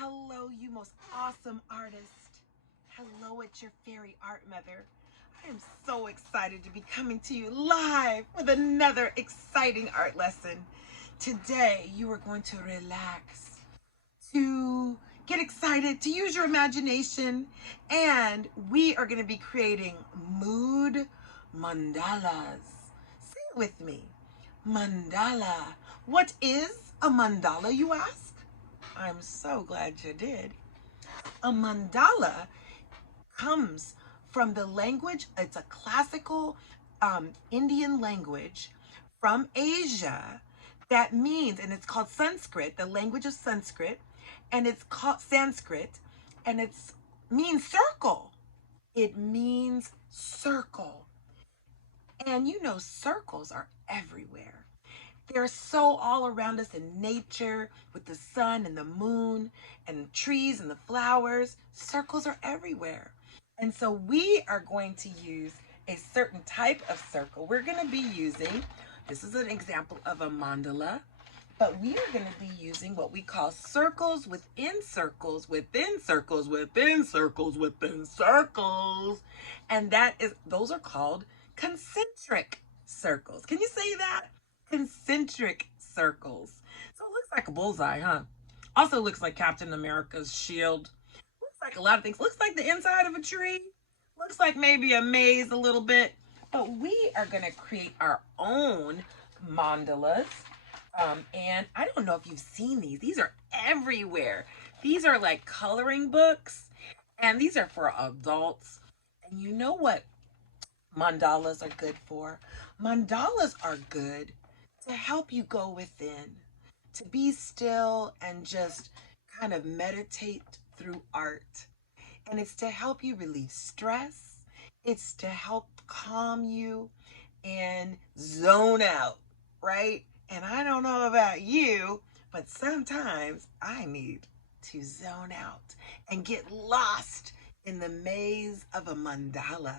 Hello, you most awesome artist. Hello, it's your fairy art mother. I am so excited to be coming to you live with another exciting art lesson. Today, you are going to relax, to get excited, to use your imagination, and we are going to be creating mood mandalas. Say it with me. Mandala. What is a mandala, you ask? I'm so glad you did. A mandala comes from the language, it's a classical Indian language from Asia that means, and it's called Sanskrit, the language of Sanskrit, and it's called Sanskrit, and it means circle. It means circle. And you know, circles are everywhere. They're so all around us in nature with the sun and the moon and the trees and the flowers. Circles are everywhere. And so we are going to use a certain type of circle. We're going to be using, this is an example of a mandala, but we are going to be using what we call circles within circles, within circles, within circles, within circles. And those are called concentric circles. Can you say that? Concentric circles. So it looks like a bullseye, huh? Also looks like Captain America's shield. Looks like a lot of things. Looks like the inside of a tree. Looks like maybe a maze a little bit. But we are going to create our own mandalas. And I don't know if you've seen these. These are everywhere. These are like coloring books. And these are for adults. And you know what mandalas are good for? Mandalas are good to help you go within, to be still and just kind of meditate through art. And it's to help you relieve stress. It's to help calm you and zone out, right? And I don't know about you, but sometimes I need to zone out and get lost in the maze of a mandala.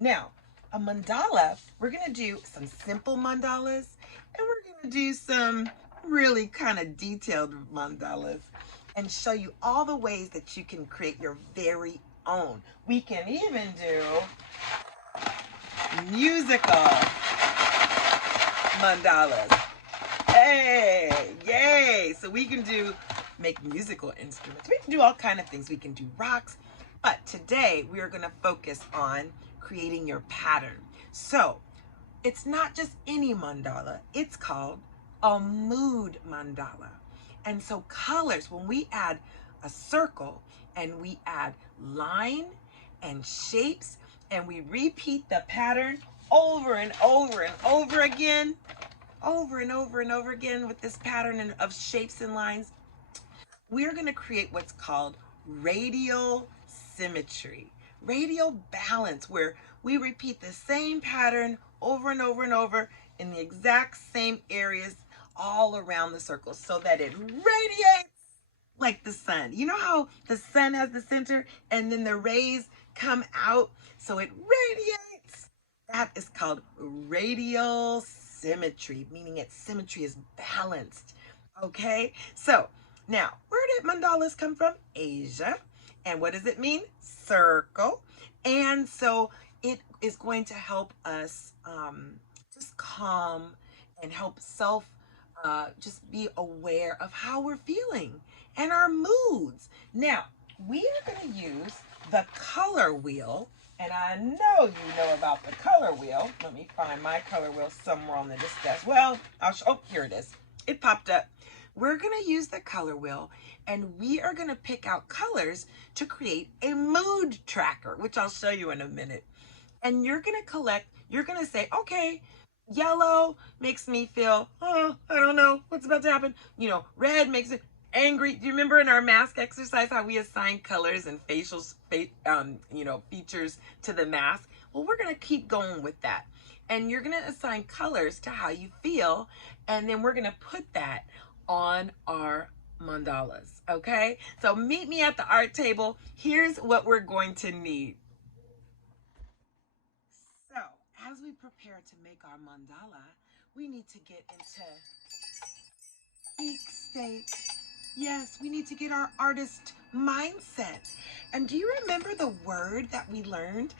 Now, a mandala, we're going to do some simple mandalas, and we're going to do some really kind of detailed mandalas and show you all the ways that you can create your very own. We can even do musical mandalas. Hey, yay! So we can make musical instruments. We can do all kind of things. We can do rocks. But today we are going to focus on creating your pattern. So it's not just any mandala. It's called a mood mandala. And so colors, when we add a circle and we add line and shapes and we repeat the pattern over and over and over again, over and over and over again with this pattern of shapes and lines, we're going to create what's called radial symmetry, radial balance, where we repeat the same pattern over and over and over in the exact same areas all around the circle so that it radiates like the sun. You know how the sun has the center and then the rays come out so it radiates? That is called radial symmetry, meaning its symmetry is balanced. Okay, so now where did mandalas come from? Asia. And what does it mean? Circle. And so it is going to help us just calm and help just be aware of how we're feeling and our moods. Now, we are going to use the color wheel. And I know you know about the color wheel. Let me find my color wheel somewhere on the desk. Well, oh, here it is. It popped up. We're going to use the color wheel and we are going to pick out colors to create a mood tracker, which I'll show you in a minute. And you're going to say, okay, yellow makes me feel, I don't know what's about to happen. You know, red makes it angry. Do you remember in our mask exercise how we assign colors and features to the mask? Well, we're going to keep going with that. And you're going to assign colors to how you feel. And then we're going to put that on our mandalas. Okay? So meet me at the art table. Here's what we're going to need. So as we prepare to make our mandala, we need to get into peak state. Yes, we need to get our artist mindset. And do you remember the word that we learned?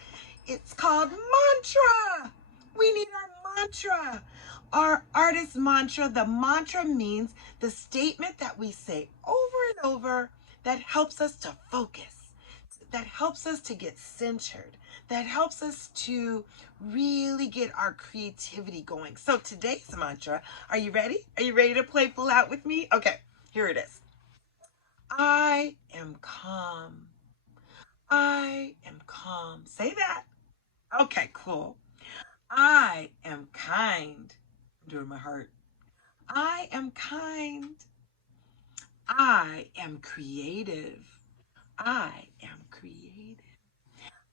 It's called mantra. We need our mantra. Our artist mantra. The mantra means the statement that we say over and over that helps us to focus, that helps us to get centered, that helps us to really get our creativity going. So today's mantra, are you ready? Are you ready to play full out with me? Okay, here it is. I am calm. I am calm. Say that. Okay, cool. I am kind. I'm doing my heart. I am kind. I am creative. I am creative.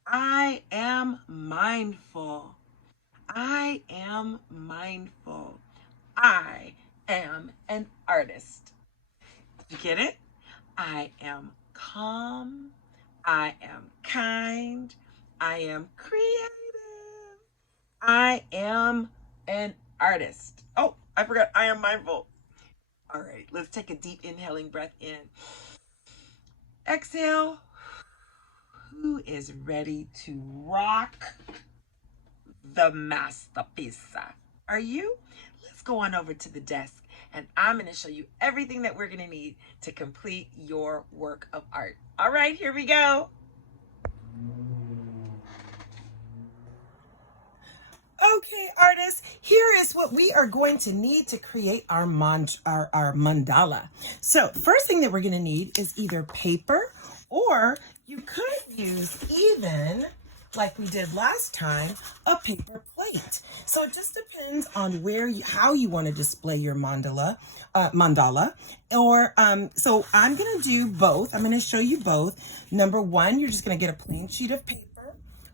I am mindful. I am mindful. I am an artist. Did you get it? I am calm. I am kind. I am creative. I am an artist. Oh, I forgot I am mindful. All right, let's take a deep inhaling breath in. Exhale. Who is ready to rock the masterpiece? Are you? Let's go on over to the desk and I'm going to show you everything that we're going to need to complete your work of art. All right, here we go. Okay, artists, here is what we are going to need to create our mandala. So the first thing that we're going to need is either paper, or you could use, even like we did last time, a paper plate. So it just depends on how you want to display your mandala. So I'm going to do both. I'm going to show you both. Number one, you're just going to get a plain sheet of paper.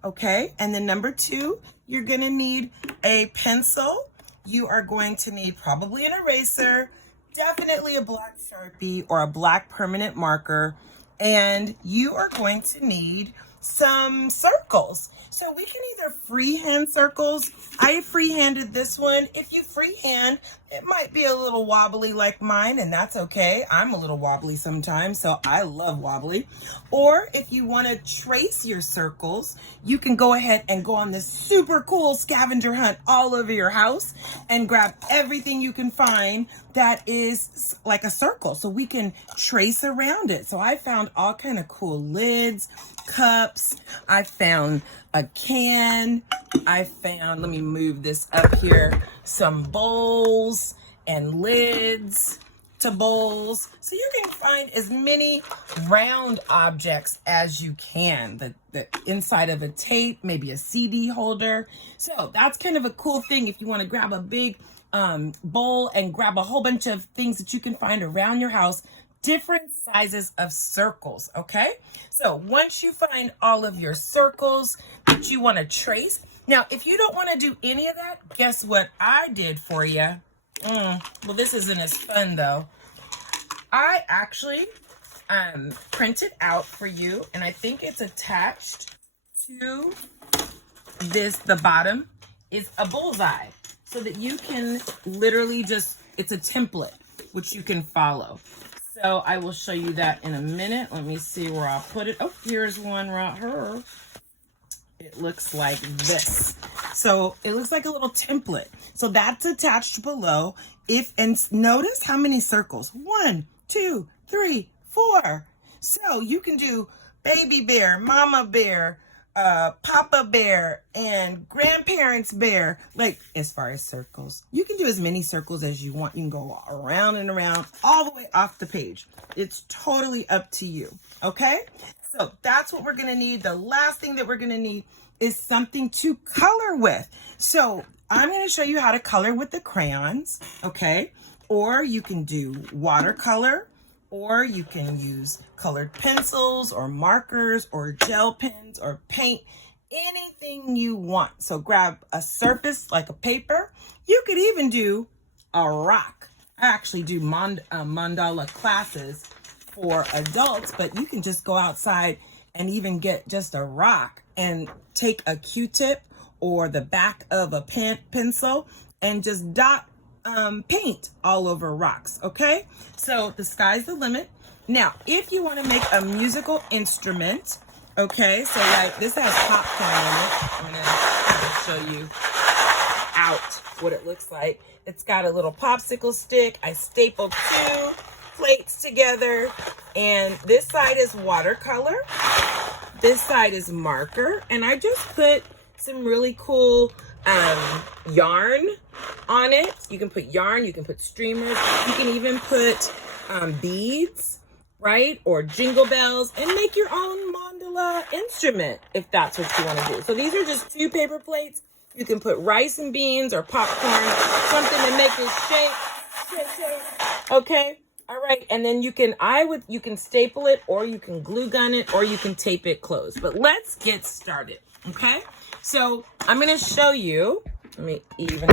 Okay, and then number two, you're gonna need a pencil. You are going to need probably an eraser, definitely a black Sharpie or a black permanent marker, and you are going to need some circles. So we can either freehand circles. I freehanded this one. If you freehand, it might be a little wobbly like mine, and that's okay. I'm a little wobbly sometimes, so I love wobbly. Or if you want to trace your circles, you can go ahead and go on this super cool scavenger hunt all over your house and grab everything you can find that is like a circle, so we can trace around it. So I found all kind of cool lids, cups. I found a can. I found, let me move this up here, some bowls and lids to bowls. So you can find as many round objects as you can. The inside of a tape, maybe a CD holder. So that's kind of a cool thing if you want to grab a big bowl and grab a whole bunch of things that you can find around your house. Different sizes of circles, okay? So once you find all of your circles that you want to trace, now if you don't want to do any of that, guess what I did for you? Well, this isn't as fun though. I actually printed out for you, and I think it's attached to this. The bottom is a bullseye, so that you can literally just, it's a template which you can follow. So I will show you that in a minute. Let me see where I'll put it. Oh, here's one right here. It looks like this. So it looks like a little template. So that's attached below. And notice how many circles. 1, 2, 3, 4. So you can do baby bear, mama bear, Papa Bear, and Grandparents Bear. Like, as far as circles, you can do as many circles as you want. You can go around and around all the way off the page. It's totally up to you. Okay, so that's what we're gonna need. The last thing that we're gonna need is something to color with. So I'm gonna show you how to color with the crayons. Okay, or you can do watercolor, or you can use colored pencils or markers or gel pens or paint, anything you want. So grab a surface like a paper. You could even do a rock. I actually do mandala classes for adults, but you can just go outside and even get just a rock and take a Q-tip or the back of a pencil and just dot paint all over rocks, okay? So the sky's the limit. Now, if you want to make a musical instrument, okay, so like this has popcorn in it. I'm gonna show you out what it looks like. It's got a little popsicle stick. I stapled 2 plates together, and this side is watercolor. This side is marker, and I just put some really cool yarn on it. You can put yarn, you can put streamers, you can even put beads, right? Or jingle bells, and make your own mandala instrument if that's what you want to do. So these are just 2 paper plates. You can put rice and beans or popcorn, something to make it shake. Okay. All right, and then you can staple it, or you can glue gun it, or you can tape it closed. But let's get started, okay? So I'm gonna show you. Let me even.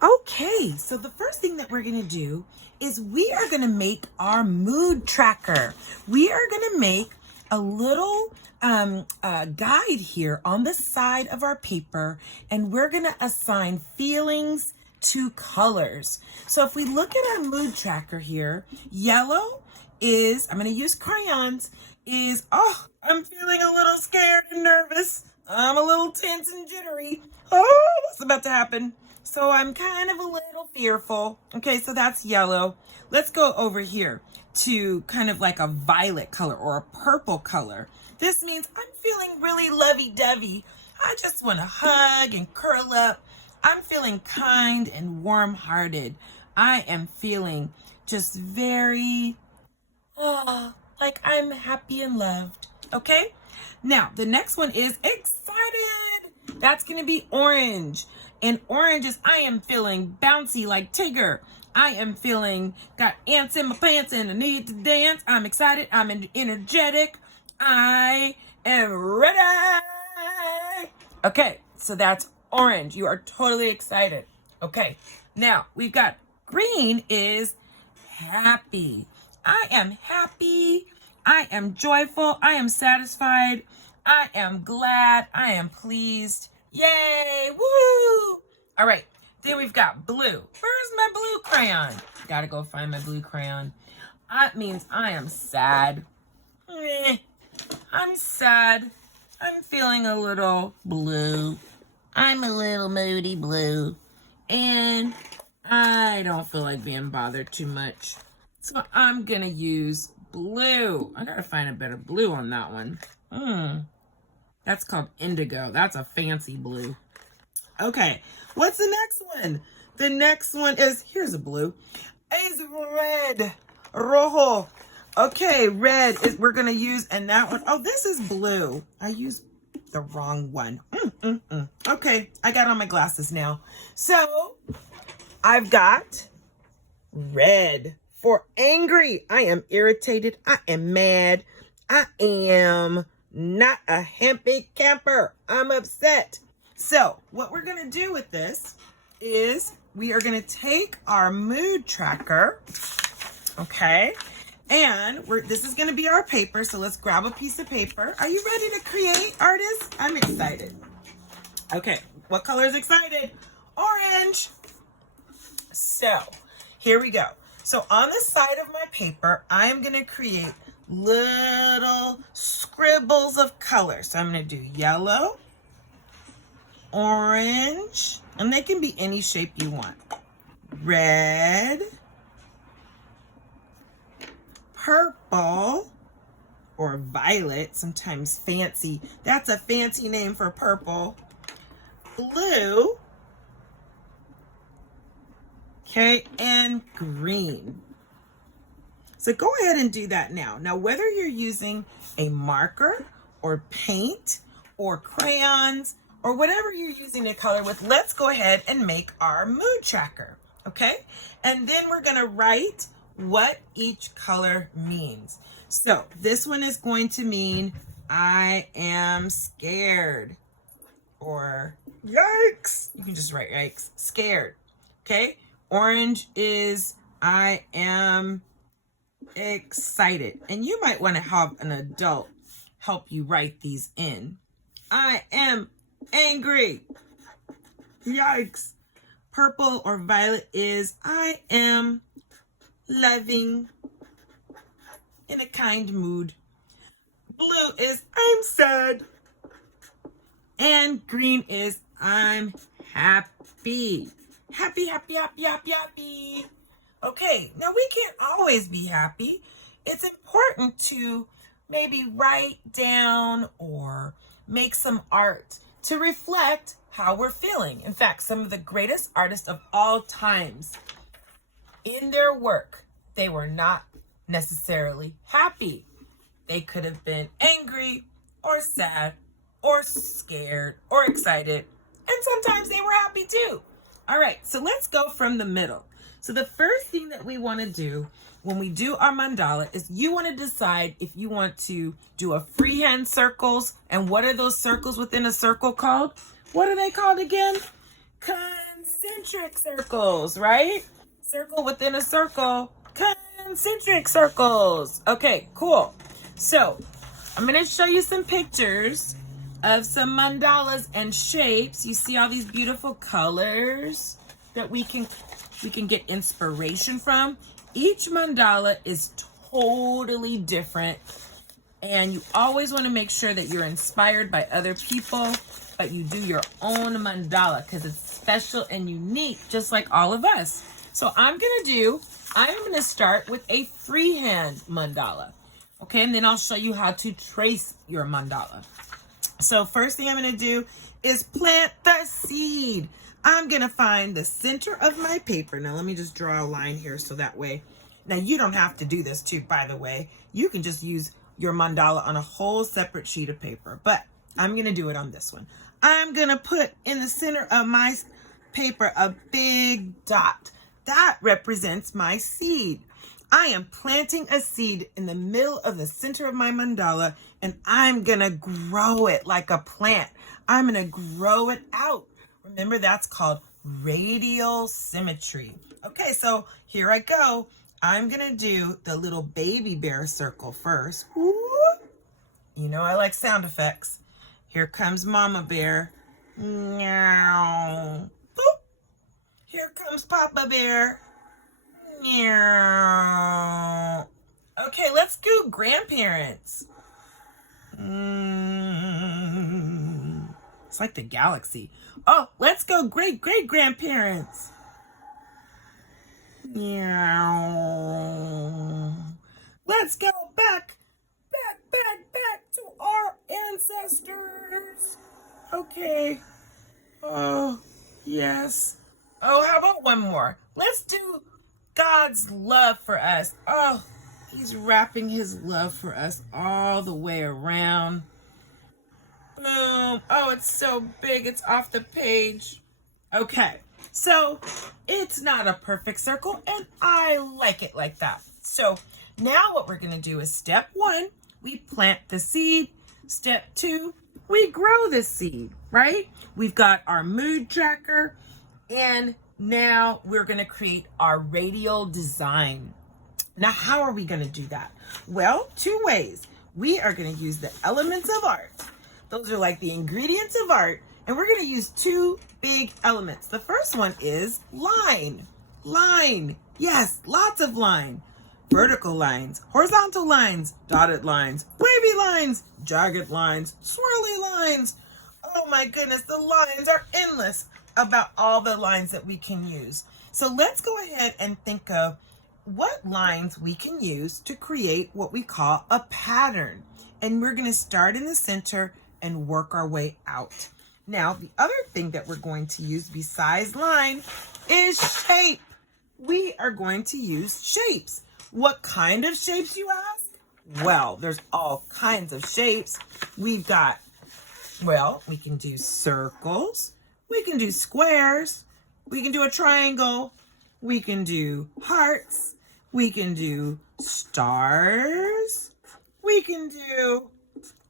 Okay, so the first thing that we're gonna do is we are gonna make our mood tracker. We are gonna make a little guide here on the side of our paper, and we're gonna assign feelings to colors. So if we look at our mood tracker here, yellow is, I'm going to use crayons, is, oh, I'm feeling a little scared and nervous. I'm a little tense and jittery. Oh, what's about to happen? So I'm kind of a little fearful. Okay, so that's yellow. Let's go over here to kind of like a violet color or a purple color. This means I'm feeling really lovey-dovey. I just want to hug and curl up. I'm feeling kind and warm-hearted. I am feeling just very, like I'm happy and loved. Okay? Now, the next one is excited. That's going to be orange. And orange is, I am feeling bouncy like Tigger. I am feeling, got ants in my pants and I need to dance. I'm excited. I'm energetic. I am ready. Okay, so that's orange. You are totally excited. Okay, now we've got green is happy. I am happy. I am joyful. I am satisfied. I am glad. I am pleased. Yay! Woo! All right, then we've got blue. Where's my blue crayon? Gotta go find my blue crayon. That means I am sad. I'm sad. I'm feeling a little blue. I'm a little moody blue, and I don't feel like being bothered too much. So I'm gonna use blue. I gotta find a better blue on that one. That's called indigo. That's a fancy blue. Okay, what's the next one? The next one is, here's a blue, is red. Rojo. Okay, red is, we're gonna use, and that one, oh, this is blue. I used the wrong one. Okay, I got on my glasses now. So I've got red for angry. I am irritated. I am mad. I am not a happy camper. I'm upset. So what we're going to do with this is we are going to take our mood tracker. Okay. And this is going to be our paper, so let's grab a piece of paper. Are you ready to create, artists? I'm excited. Okay, what color is excited? Orange. So, here we go. So, on the side of my paper, I am going to create little scribbles of color. So, I'm going to do yellow, orange, and they can be any shape you want. Red, purple, or violet, sometimes fancy. That's a fancy name for purple. Blue, okay, and green. So go ahead and do that now. Now, whether you're using a marker or paint or crayons or whatever you're using to color with, let's go ahead and make our mood tracker, okay? And then we're gonna write what each color means. So this one is going to mean I am scared, or yikes. You can just write yikes, scared, okay? Orange is I am excited. And you might want to have an adult help you write these in. I am angry. Yikes. Purple or violet is I am loving, in a kind mood. Blue is I'm sad. And green is I'm happy. Happy, happy, happy, happy, happy. Okay, now we can't always be happy. It's important to maybe write down or make some art to reflect how we're feeling. In fact, some of the greatest artists of all times, in their work, they were not necessarily happy. They could have been angry or sad or scared or excited, and sometimes they were happy too. All right, so let's go from the middle. So the first thing that we want to do when we do our mandala is you want to decide if you want to do a freehand circles. And what are those circles within a circle called? What are they called again? Concentric circles, right? Circle within a circle, concentric circles. Okay, cool. So I'm going to show you some pictures of some mandalas and shapes. You see all these beautiful colors that we can get inspiration from. Each mandala is totally different, and you always want to make sure that you're inspired by other people, but you do your own mandala because it's special and unique, just like all of us. So I'm going to start with a freehand mandala. Okay, and then I'll show you how to trace your mandala. So first thing I'm going to do is plant the seed. I'm going to find the center of my paper. Now let me just draw a line here so that way. Now you don't have to do this too, by the way. You can just use your mandala on a whole separate sheet of paper, but I'm going to do it on this one. I'm going to put in the center of my paper a big dot. That represents my seed. I am planting a seed in the middle of the center of my mandala, and I'm going to grow it like a plant. I'm going to grow it out. Remember, that's called radial symmetry. Okay, so here I go. I'm going to do the little baby bear circle first. Whoop. You know I like sound effects. Here comes Mama Bear. Meow. Boop. Here comes Papa Bear. Meow. Okay, let's do grandparents. It's like the galaxy. Oh, let's go great-great-grandparents. Meow. Let's go back to our ancestors. Okay. Oh, yes. Oh, how about one more? Let's do God's love for us. Oh, he's wrapping his love for us all the way around. Boom. Oh, it's so big. It's off the page. Okay. So it's not a perfect circle, and I like it like that. So now what we're going to do is step 1, we plant the seed. Step 2, we grow the seed, right? We've got our mood tracker, and now we're going to create our radial design. Now, how are we going to do that? Well, 2 ways. We are going to use the elements of art. Those are like the ingredients of art. And we're going to use 2 big elements. The first one is line. Line. Yes, lots of line. Vertical lines, horizontal lines, dotted lines, wavy lines, jagged lines, swirly lines. Oh my goodness, the lines are endless about all the lines that we can use. So let's go ahead and think of what lines we can use to create what we call a pattern. And we're going to start in the center and work our way out. Now, the other thing that we're going to use besides line is shape. We are going to use shapes. What kind of shapes, you ask? Well, there's all kinds of shapes. We've got, well, we can do circles. We can do squares. We can do a triangle. We can do hearts. We can do stars. We can do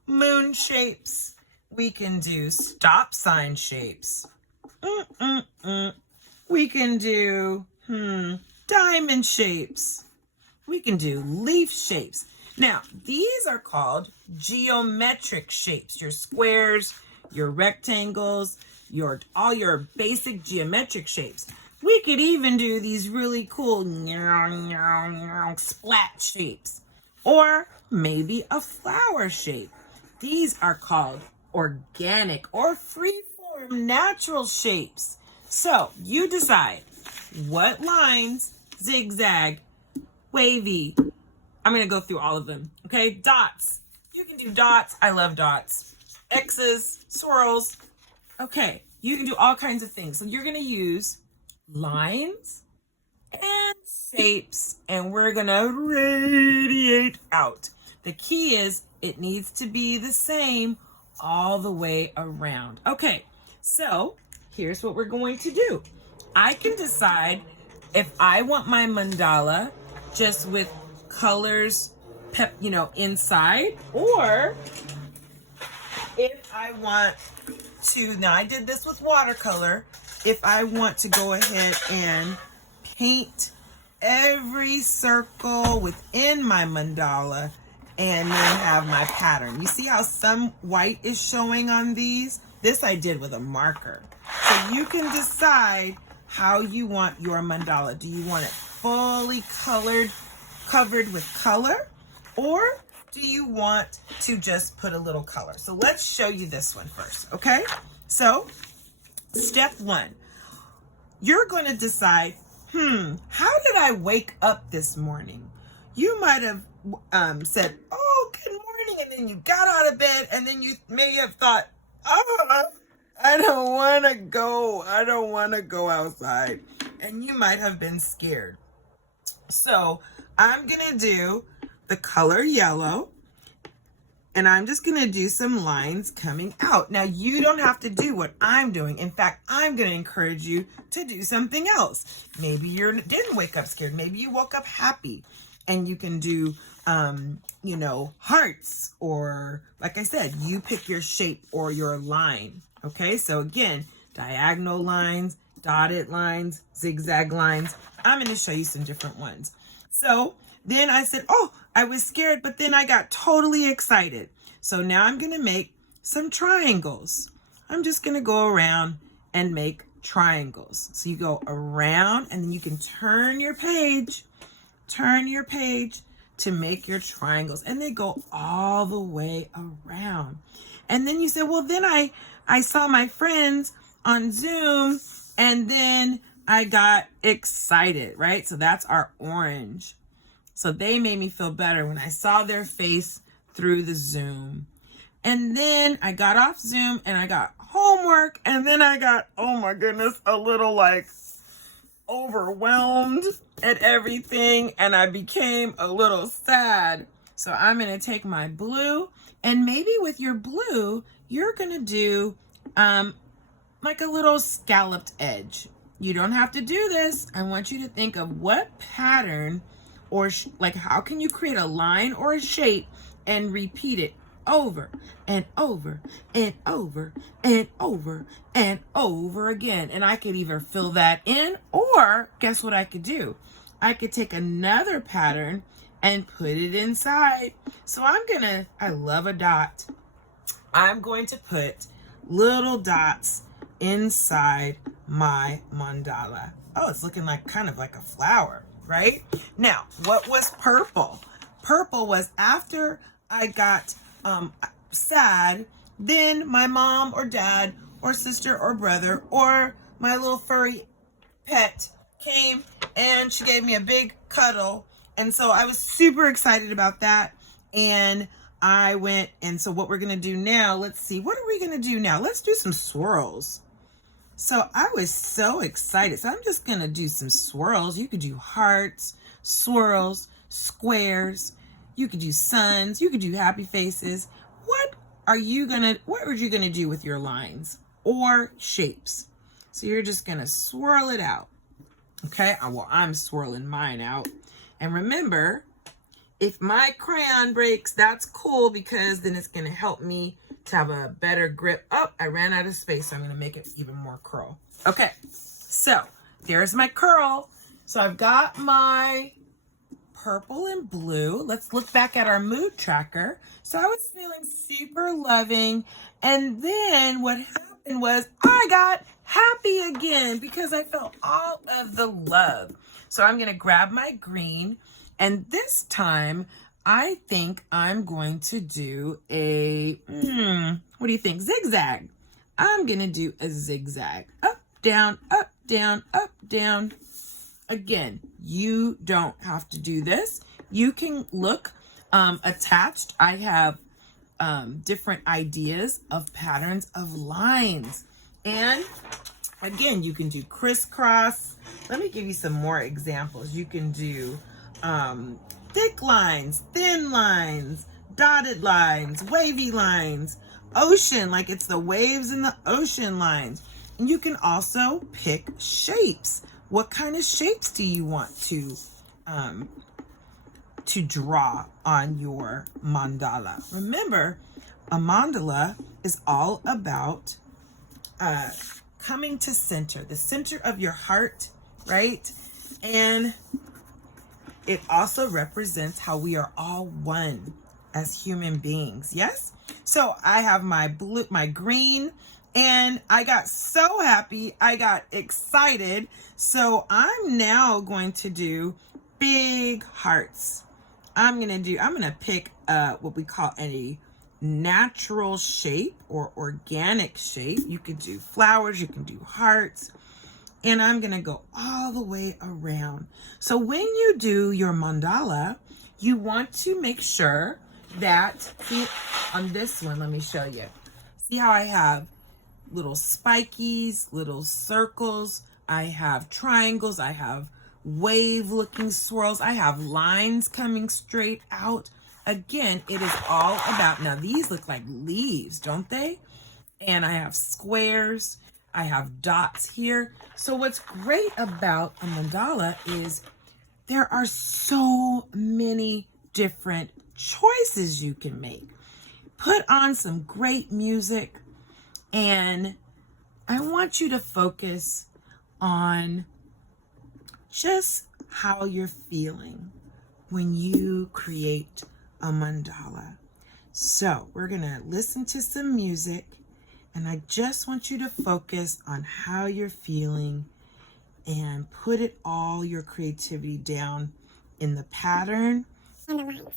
moon shapes. We can do stop sign shapes. We can do diamond shapes. We can do leaf shapes. Now, these are called geometric shapes. Your squares, your rectangles, all your basic geometric shapes. We could even do these really cool splat shapes, or maybe a flower shape. These are called organic or free-form natural shapes. So you decide what lines, zigzag, wavy. I'm going to go through all of them. Okay, dots. You can do dots. I love dots. X's, swirls. Okay, you can do all kinds of things. So you're going to use lines and shapes, and we're going to radiate out. The key is it needs to be the same all the way around. Okay, so here's what we're going to do. I can decide if I want my mandala just with colors, inside, or if I want to, now I did this with watercolor, if I want to go ahead and paint every circle within my mandala and then have my pattern. You see how some white is showing on these? This I did with a marker. So you can decide how you want your mandala. Do you want it fully covered with color, or do you want to just put a little color? So let's show you this one first, okay? So step one, you're going to decide, how did I wake up this morning? You might have said, oh, good morning, and then you got out of bed, and then you may have thought, oh, I don't want to go. I don't want to go outside. And you might have been scared. So I'm going to do the color yellow, and I'm just going to do some lines coming out. Now, you don't have to do what I'm doing. In fact, I'm going to encourage you to do something else. Maybe you didn't wake up scared. Maybe you woke up happy, and you can do, hearts, or like I said, you pick your shape or your line. Okay, so again, diagonal lines, dotted lines, zigzag lines. I'm going to show you some different ones. So then I said, oh, I was scared, but then I got totally excited. So now I'm going to make some triangles. I'm just going to go around and make triangles. So you go around, and then you can turn your page to make your triangles, and they go all the way around. And then you say, well, then I saw my friends on Zoom, and then I got excited, right? So that's our orange. So they made me feel better when I saw their face through the Zoom. And then I got off Zoom and I got homework, and then I got, oh my goodness, a little overwhelmed at everything, and I became a little sad. So I'm going to take my blue, and maybe with your blue, you're going to do like a little scalloped edge. You don't have to do this. I want you to think of what pattern or how can you create a line or a shape and repeat it over and over and over and over and over again. And I could either fill that in, or guess what I could do? I could take another pattern and put it inside. So I love a dot. I'm going to put little dots inside my mandala. Oh, it's looking kind of like a flower, right? Now, what was purple? Purple was after I got sad, then my mom or dad or sister or brother or my little furry pet came and she gave me a big cuddle. And so I was super excited about that. And I went, and so what we're going to do now, let's see, what are we going to do now? Let's do some swirls. So I was so excited. So I'm just going to do some swirls. You could do hearts, swirls, squares. You could do suns. You could do happy faces. What were you going to do with your lines or shapes? So you're just going to swirl it out. Okay. Well, I'm swirling mine out. And remember, if my crayon breaks, that's cool, because then it's going to help me to have a better grip. Oh, I ran out of space, so I'm going to make it even more curl. Okay, so there's my curl. So I've got my purple and blue. Let's look back at our mood tracker. So I was feeling super loving And then what happened was I got happy again because I felt all of the love. So I'm going to grab my green, and this time I think I'm going to do a, what do you think? Zigzag. I'm going to do a zigzag. Up, down, up, down, up, down. Again, you don't have to do this. You can look attached. I have different ideas of patterns of lines. And again, you can do crisscross. Let me give you some more examples. You can do thick lines, thin lines, dotted lines, wavy lines, ocean, like it's the waves in the ocean lines. And you can also pick shapes. What kind of shapes do you want to draw on your mandala? Remember, a mandala is all about coming to center, the center of your heart, right? And it also represents how we are all one as human beings. Yes? So I have my blue, my green, and I got so happy. I got excited. So I'm now going to do big hearts. I'm going to pick what we call a natural shape or organic shape. You could do flowers, you can do hearts. And I'm going to go all the way around. So when you do your mandala, you want to make sure that, see, on this one, let me show you. See how I have little spikies, little circles. I have triangles. I have wave-looking swirls. I have lines coming straight out. Again, it is all about, now these look like leaves, don't they? And I have squares. I have dots here. So what's great about a mandala is there are so many different choices you can make. Put on some great music, and I want you to focus on just how you're feeling when you create a mandala. So we're gonna listen to some music, and I just want you to focus on how you're feeling and put it all your creativity down in the pattern and the lines.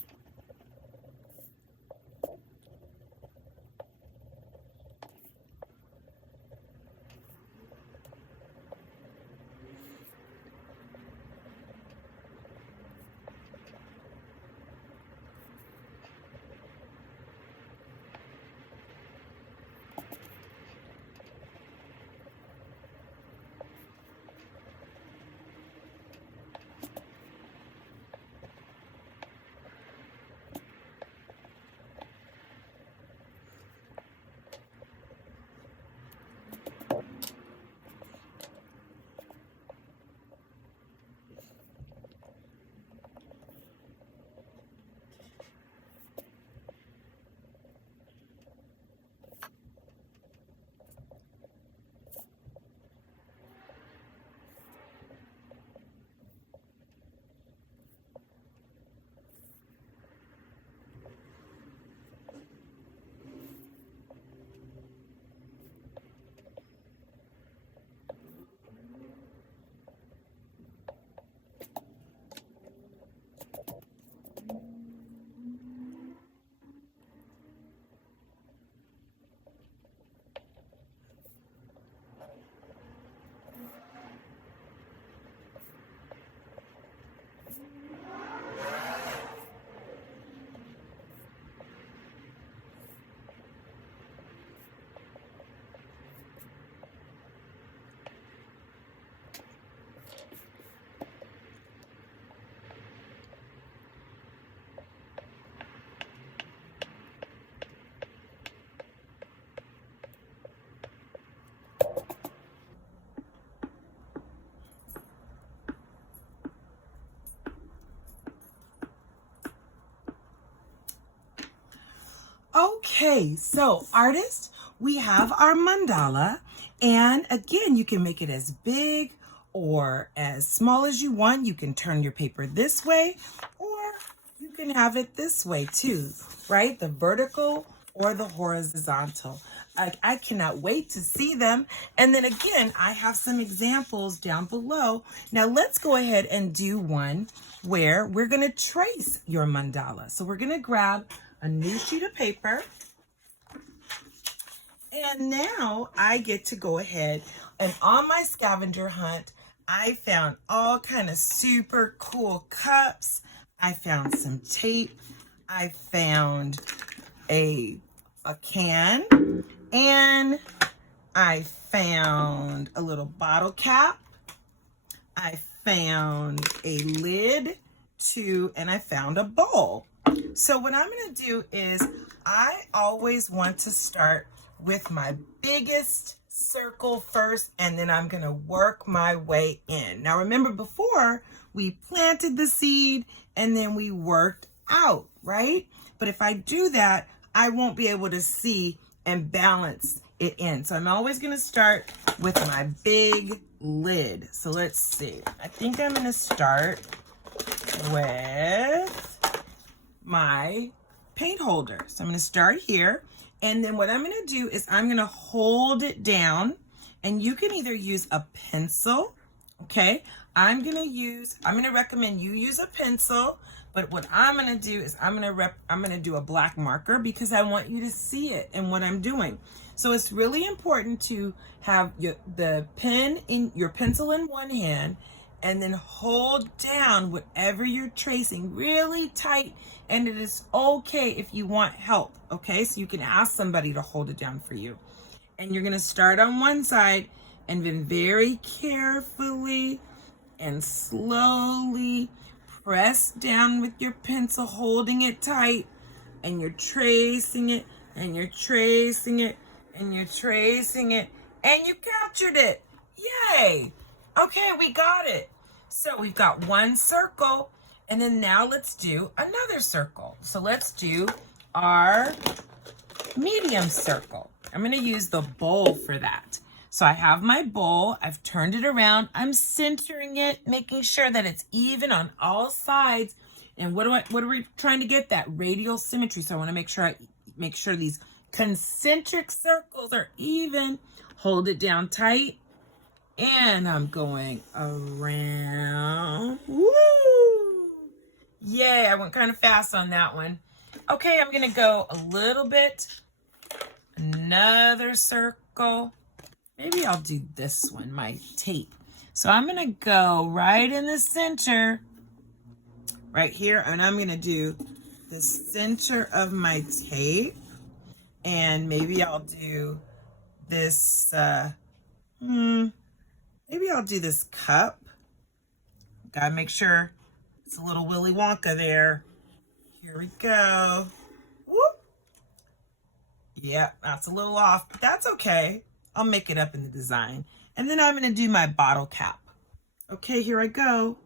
Okay, so artists, we have our mandala, and again, you can make it as big or as small as you want. You can turn your paper this way, or you can have it this way too, right? The vertical or the horizontal. I cannot wait to see them. And then again, I have some examples down below. Now let's go ahead and do one where we're gonna trace your mandala. So we're gonna grab a new sheet of paper. And now I get to go ahead and on my scavenger hunt, I found all kind of super cool cups. I found some tape. I found a can, and I found a little bottle cap. I found a lid too, and I found a bowl. So what I'm going to do is I always want to start with my biggest circle first, and then I'm going to work my way in. Now remember, before we planted the seed and then we worked out, right? But if I do that, I won't be able to see and balance it in. So I'm always going to start with my big lid. So let's see. I think I'm going to start with my paint holder. So I'm going to start here. And then what I'm going to do is I'm going to hold it down, and you can either use a pencil. Okay. I'm going to recommend you use a pencil, but what I'm going to do is I'm going to do a black marker because I want you to see it and what I'm doing. So it's really important to have the pen in your pencil in one hand, and then hold down whatever you're tracing really tight. And it is okay if you want help. Okay. So you can ask somebody to hold it down for you. And you're going to start on one side and then very carefully and slowly press down with your pencil, holding it tight, and you're tracing it, and you're tracing it, and you're tracing it, and you captured it. Yay! Okay, we got it. So we've got one circle, and then now let's do another circle. So let's do our medium circle. I'm going to use the bowl for that. So I have my bowl, I've turned it around, I'm centering it, making sure that it's even on all sides. And what are we trying to get? That radial symmetry. So I want to make sure these concentric circles are even. Hold it down tight. And I'm going around. Woo! Yay, I went kind of fast on that one. Okay, I'm going to go a little bit. Another circle. Maybe I'll do this one, my tape. So I'm going to go right in the center, right here, and I'm going to do the center of my tape. And maybe I'll do this, maybe I'll do this cup. Gotta make sure it's a little Willy Wonka there. Here we go. Whoop. Yep, that's a little off, but that's okay. I'll make it up in the design. And then I'm going to do my bottle cap. Okay, here I go.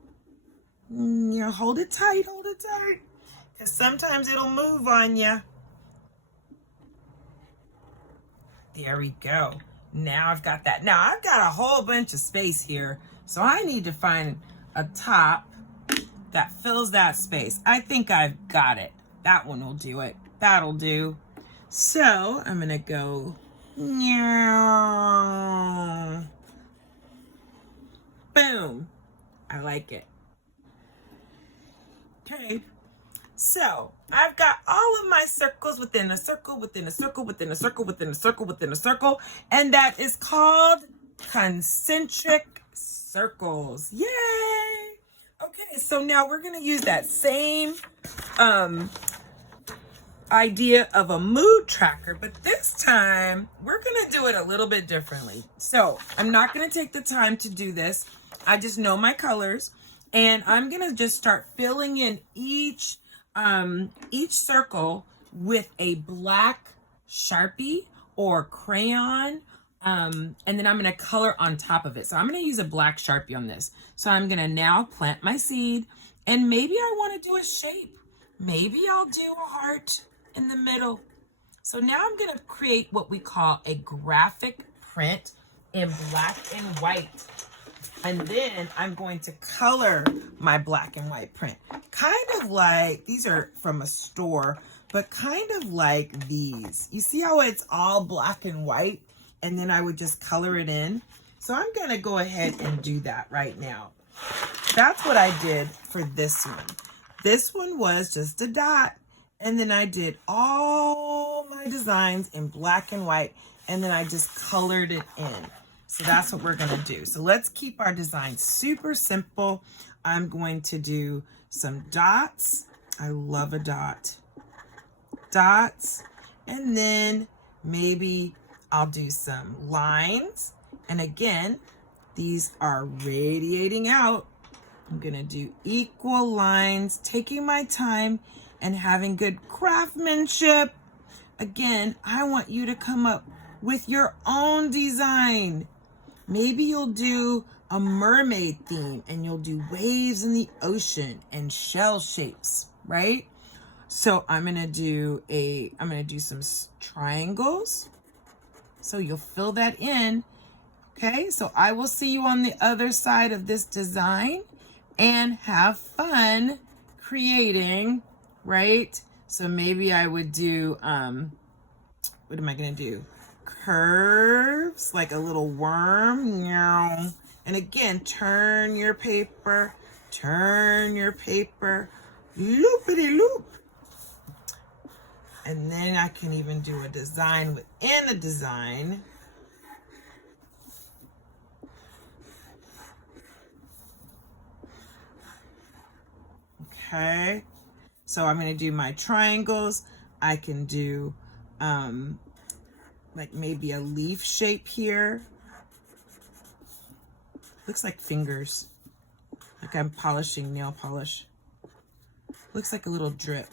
Hold it tight, because sometimes it'll move on you. There we go. Now I've got that. Now I've got a whole bunch of space here, so I need to find a top that fills that space. I think I've got it. That one will do it. That'll do. So I'm going to go... Boom. I like it. Okay. So I've got all of my circles within a circle, within a circle, within a circle, within a circle, within a circle. And that is called concentric circles. Yay. Okay. So now we're going to use that same, idea of a mood tracker, but this time we're going to do it a little bit differently. So I'm not going to take the time to do this. I just know my colors, and I'm going to just start filling in each circle with a black Sharpie or crayon. And then I'm going to color on top of it. So I'm going to use a black Sharpie on this. So I'm going to now plant my seed, and maybe I want to do a shape. Maybe I'll do a heart in the middle. So now I'm going to create what we call a graphic print in black and white. And then I'm going to color my black and white print. Kind of like, these are from a store, but kind of like these. You see how it's all black and white, and then I would just color it in? So I'm gonna go ahead and do that right now. That's what I did for this one. This one was just a dot, and then I did all my designs in black and white, and then I just colored it in. So that's what we're gonna do. So let's keep our design super simple. I'm going to do some dots. I love a dot. Dots, and then maybe I'll do some lines. And again, these are radiating out. I'm gonna do equal lines, taking my time and having good craftsmanship. Again, I want you to come up with your own design. Maybe you'll do a mermaid theme and you'll do waves in the ocean and shell shapes, right? So I'm gonna do some triangles. So you'll fill that in. Okay, so I will see you on the other side of this design and have fun creating, right? So maybe I would do, what am I gonna do? Curves, like a little worm, meow. And again, turn your paper, loopity loop. And then I can even do a design within a design. Okay, so I'm going to do my triangles. I can do like maybe a leaf shape here. Looks like fingers, like I'm polishing nail polish. Looks like a little drip.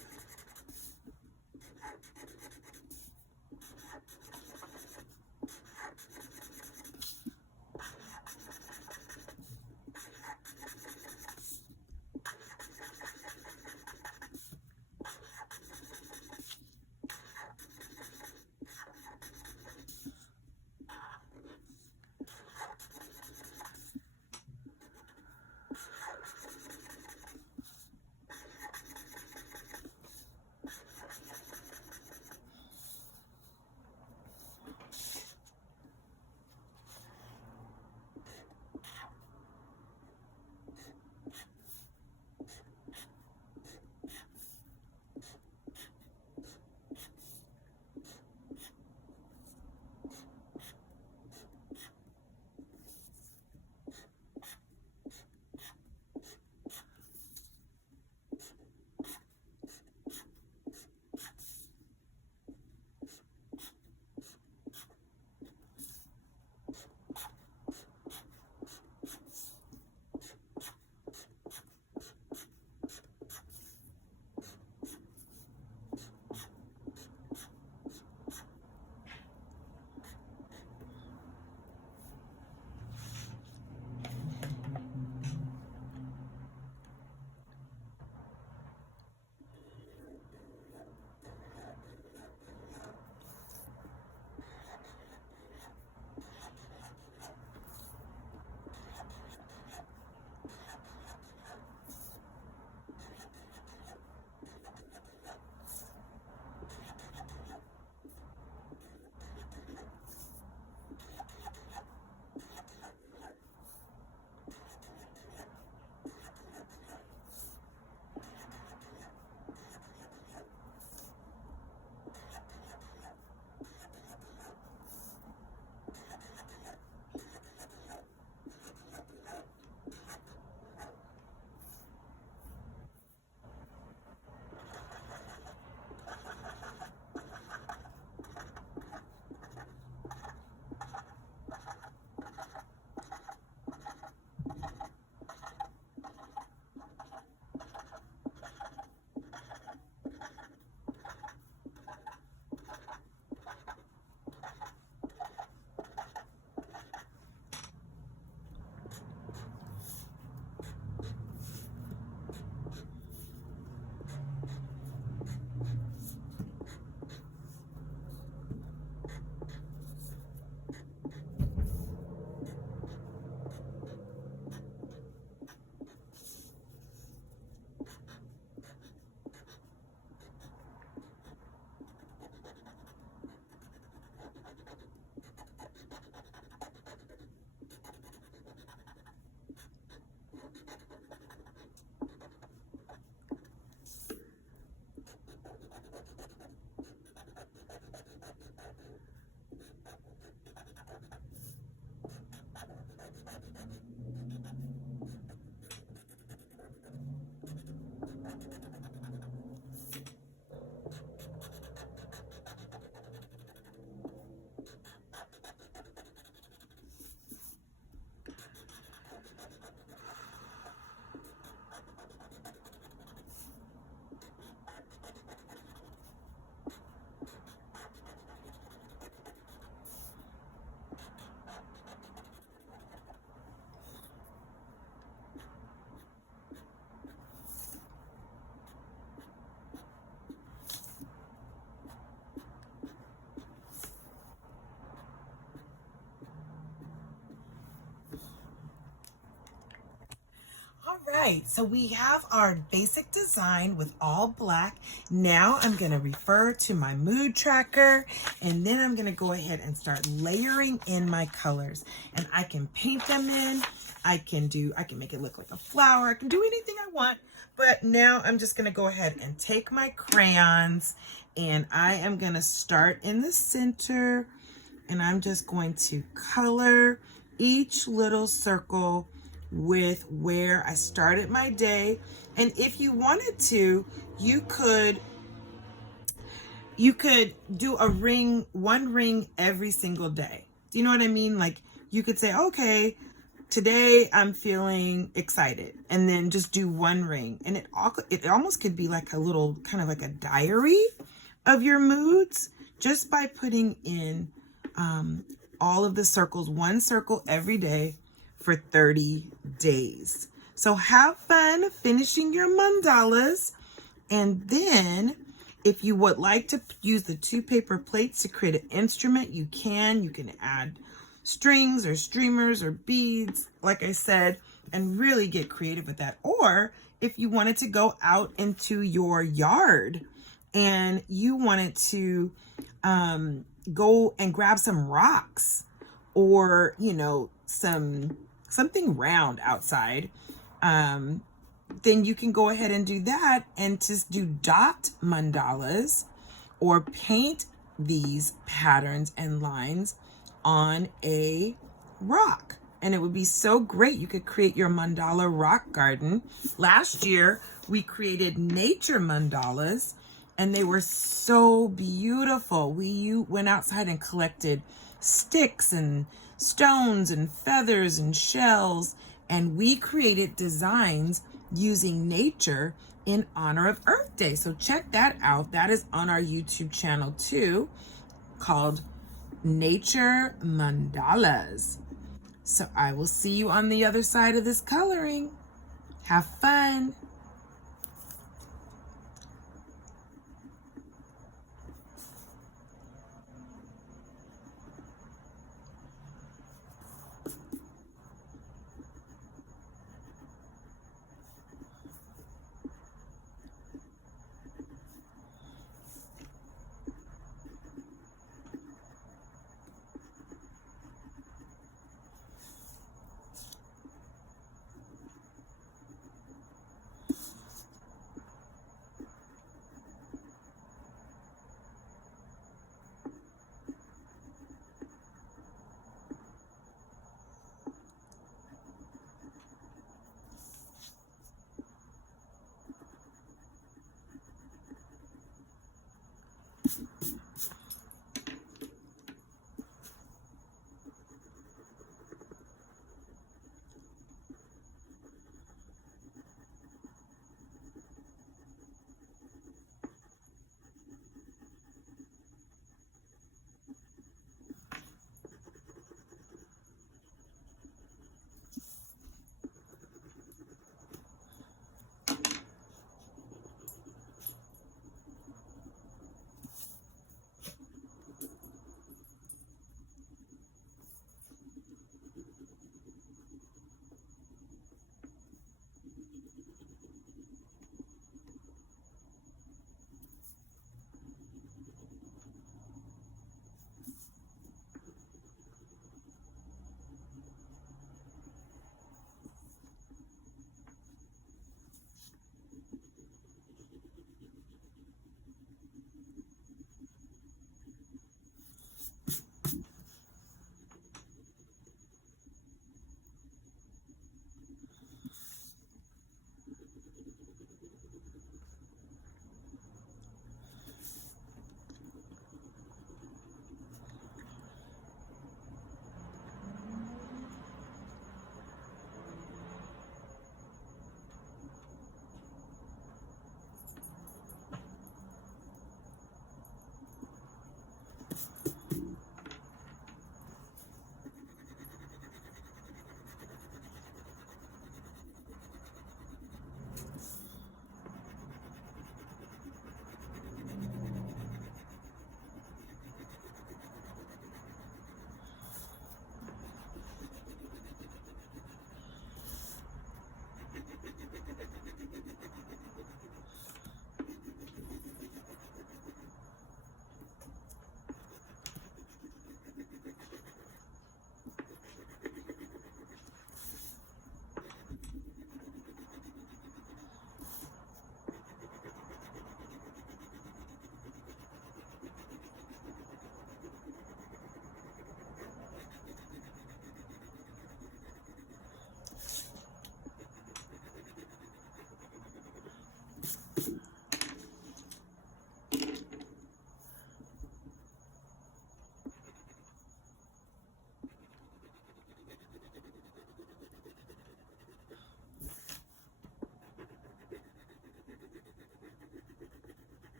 right, so we have our basic design with all black. Now I'm going to refer to my mood tracker, and then I'm going to go ahead and start layering in my colors. And I can paint them in. I can make it look like a flower. I can do anything I want. But now I'm just going to go ahead and take my crayons, and I am going to start in the center, and I'm just going to color each little circle with where I started my day. And if you wanted to, you could do a ring, one ring every single day. Do you know what I mean? Like you could say, okay, today I'm feeling excited, and then just do one ring. And it almost could be like a little kind of like a diary of your moods, just by putting in all of the circles, one circle every day for 30 days. So have fun finishing your mandalas. And then if you would like to use the 2 paper plates to create an instrument, you can. You can add strings or streamers or beads, like I said, and really get creative with that. Or if you wanted to go out into your yard and you wanted to go and grab some rocks, or something round outside, then you can go ahead and do that and just do dot mandalas or paint these patterns and lines on a rock. And it would be so great. You could create your mandala rock garden. Last year, we created nature mandalas, and they were so beautiful. We went outside and collected sticks and stones and feathers and shells, and we created designs using nature in honor of Earth Day. So check that out. That is on our YouTube channel too, called Nature Mandalas. So I will see you on the other side of this coloring. Have fun.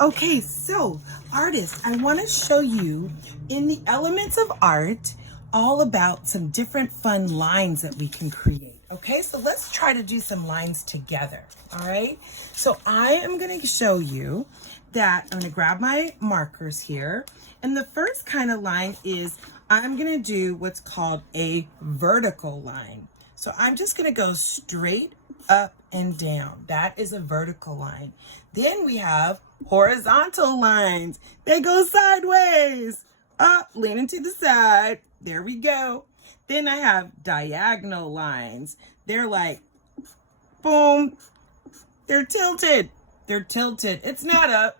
Okay, so artists, I want to show you in the elements of art all about some different fun lines that we can create. Okay, so let's try to do some lines together. All right, so I am going to show you that I'm going to grab my markers here. And the first kind of line is I'm going to do what's called a vertical line. So I'm just going to go straight up and down. That is a vertical line. Then we have horizontal lines. They go sideways, up, leaning to the side. There we go. Then I have diagonal lines. They're like, boom, they're tilted. They're tilted. It's not up.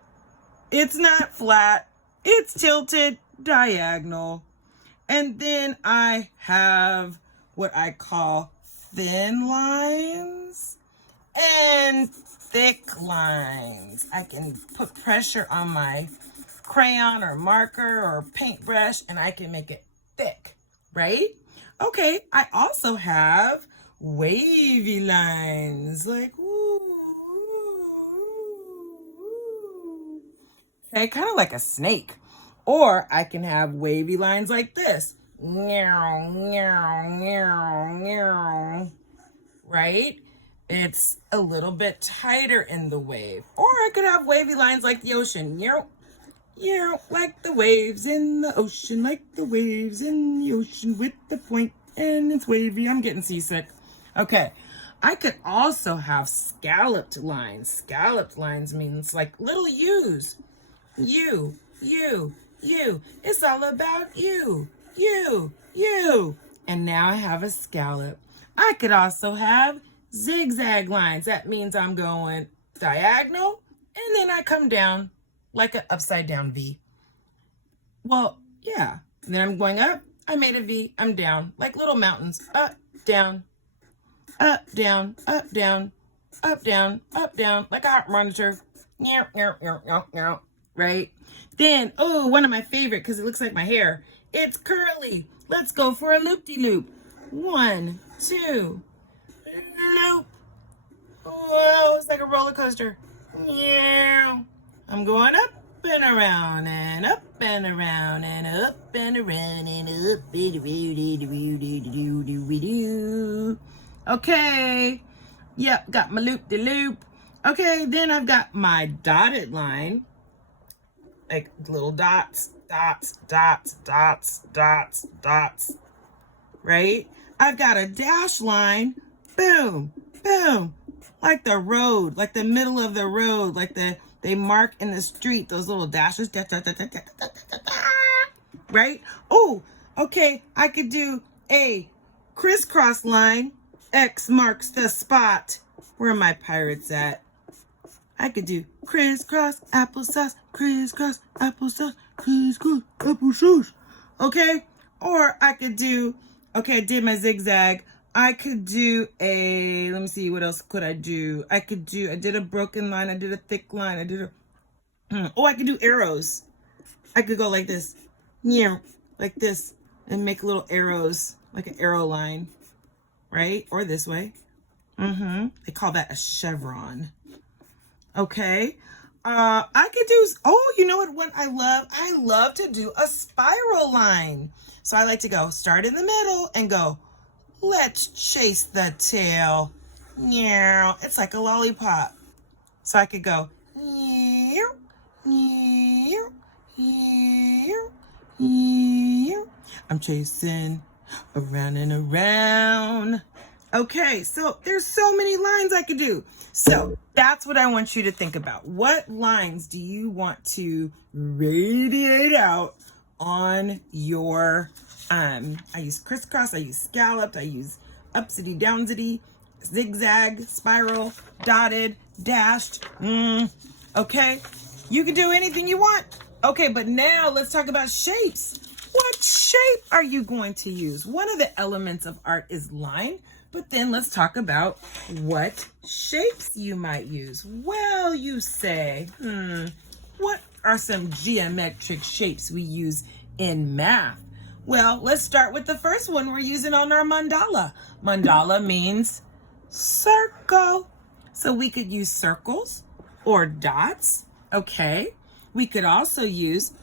It's not flat. It's tilted, diagonal. And then I have what I call thin lines and thick lines. I can put pressure on my crayon or marker or paintbrush and I can make it thick, right? Okay, I also have wavy lines, like okay, kind of like a snake. Or I can have wavy lines like this. Meow, meow, meow, meow. Right? It's a little bit tighter in the wave. Or I could have wavy lines like the ocean. Meow, meow, like the waves in the ocean, like the waves in the ocean with the point, and it's wavy. I'm getting seasick. Okay. I could also have scalloped lines. Scalloped lines means like little U's. You. It's all about you. You. And now I have a scallop. I could also have zigzag lines. That means I'm going diagonal and then I come down like an upside down V. Well, yeah. And then I'm going up. I made a V. I'm down like little mountains. Up, down, up, down, up, down, up, down, up, down, like a heart monitor. Right? Then, oh, one of my favorite, because it looks like my hair. It's curly. Let's go for a loop-de-loop. 1, 2, loop. Whoa, it's like a roller coaster. Yeah. I'm going up and around and up and around and up and around and up and okay. Yep, got my loop-de-loop. Okay, then I've got my dotted line. Like little dots, right? I've got a dash line, boom, boom, like the road, like the middle of the road, like they mark in the street, those little dashes, right? Oh, okay, I could do a crisscross line, X marks the spot. Where are my pirates at? I could do crisscross applesauce, crisscross applesauce, crisscross applesauce. Okay? Or I could do, okay, I did my zigzag. I could do a, let me see, what else could I do? I did a broken line. I did a thick line. I could do arrows. I could go like this. Yeah, like this. And make little arrows, like an arrow line. Right? Or this way. They call that a chevron. Okay. I could do, oh, you know what I love? I love to do a spiral line. So I like to go start in the middle and go, let's chase the tail. Yeah, it's like a lollipop. So I could go, I'm chasing around and around. Okay, so there's so many lines I could do. So that's what I want you to think about. What lines do you want to radiate out on your, I use crisscross, I use scalloped, I use upsity downsity, zigzag, spiral, dotted, dashed. Okay, you can do anything you want. Okay, but now let's talk about shapes. What shape are you going to use? One of the elements of art is line. But then let's talk about what shapes you might use. Well, you say, what are some geometric shapes we use in math? Well, let's start with the first one we're using on our mandala. Mandala means circle. So we could use circles or dots Okay, we could also use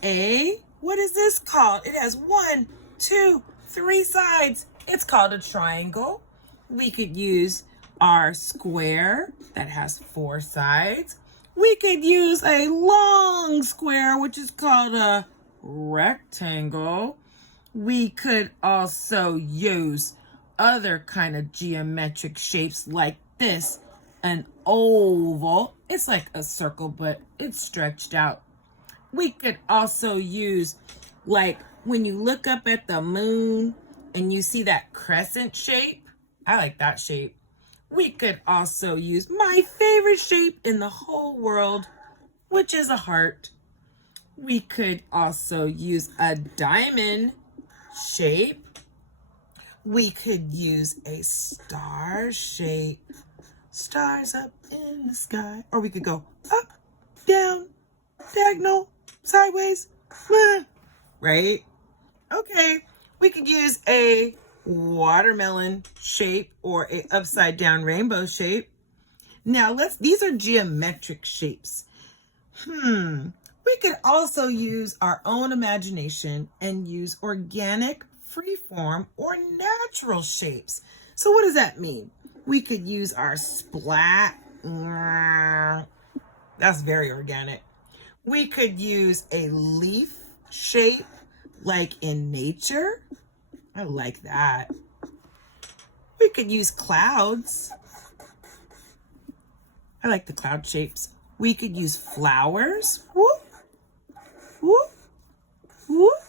what is this called? It has 1, 2, 3 sides. It's called a triangle. We could use our square that has 4 sides. We could use a long square, which is called a rectangle. We could also use other kind of geometric shapes like this, an oval. It's like a circle, but it's stretched out. We could also use, like when you look up at the moon and you see that crescent shape. I like that shape. We could also use my favorite shape in the whole world, which is a heart. We could also use a diamond shape. We could use a star shape. Stars up in the sky. Or we could go up, down, diagonal, sideways, right? Okay, we could use a watermelon shape or a upside down rainbow shape. Now these are geometric shapes. We could also use our own imagination and use organic, freeform, or natural shapes. So what does that mean? We could use our splat. That's very organic. We could use a leaf shape like in nature. I like that. We could use clouds. I like the cloud shapes. We could use flowers. Whoop, whoop, whoop.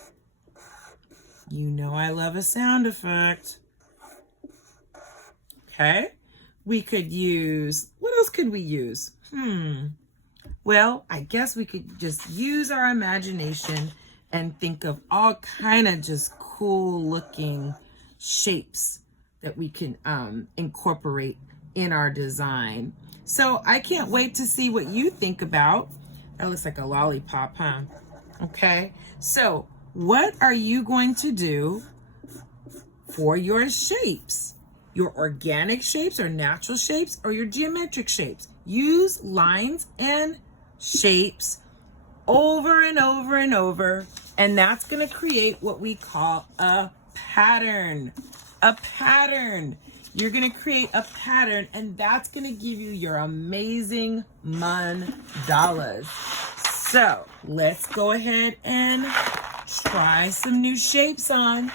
You know I love a sound effect. Okay. We could use, what else could we use? Well, I guess we could just use our imagination and think of all kind of just cool looking shapes that we can incorporate in our design. So I can't wait to see what you think about. That looks like a lollipop, huh? Okay, so what are you going to do for your shapes? Your organic shapes or natural shapes or your geometric shapes? Use lines and shapes over and over and over, and that's going to create what we call a pattern. A pattern. You're going to create a pattern, and that's going to give you your amazing mandalas. So let's go ahead and try some new shapes on.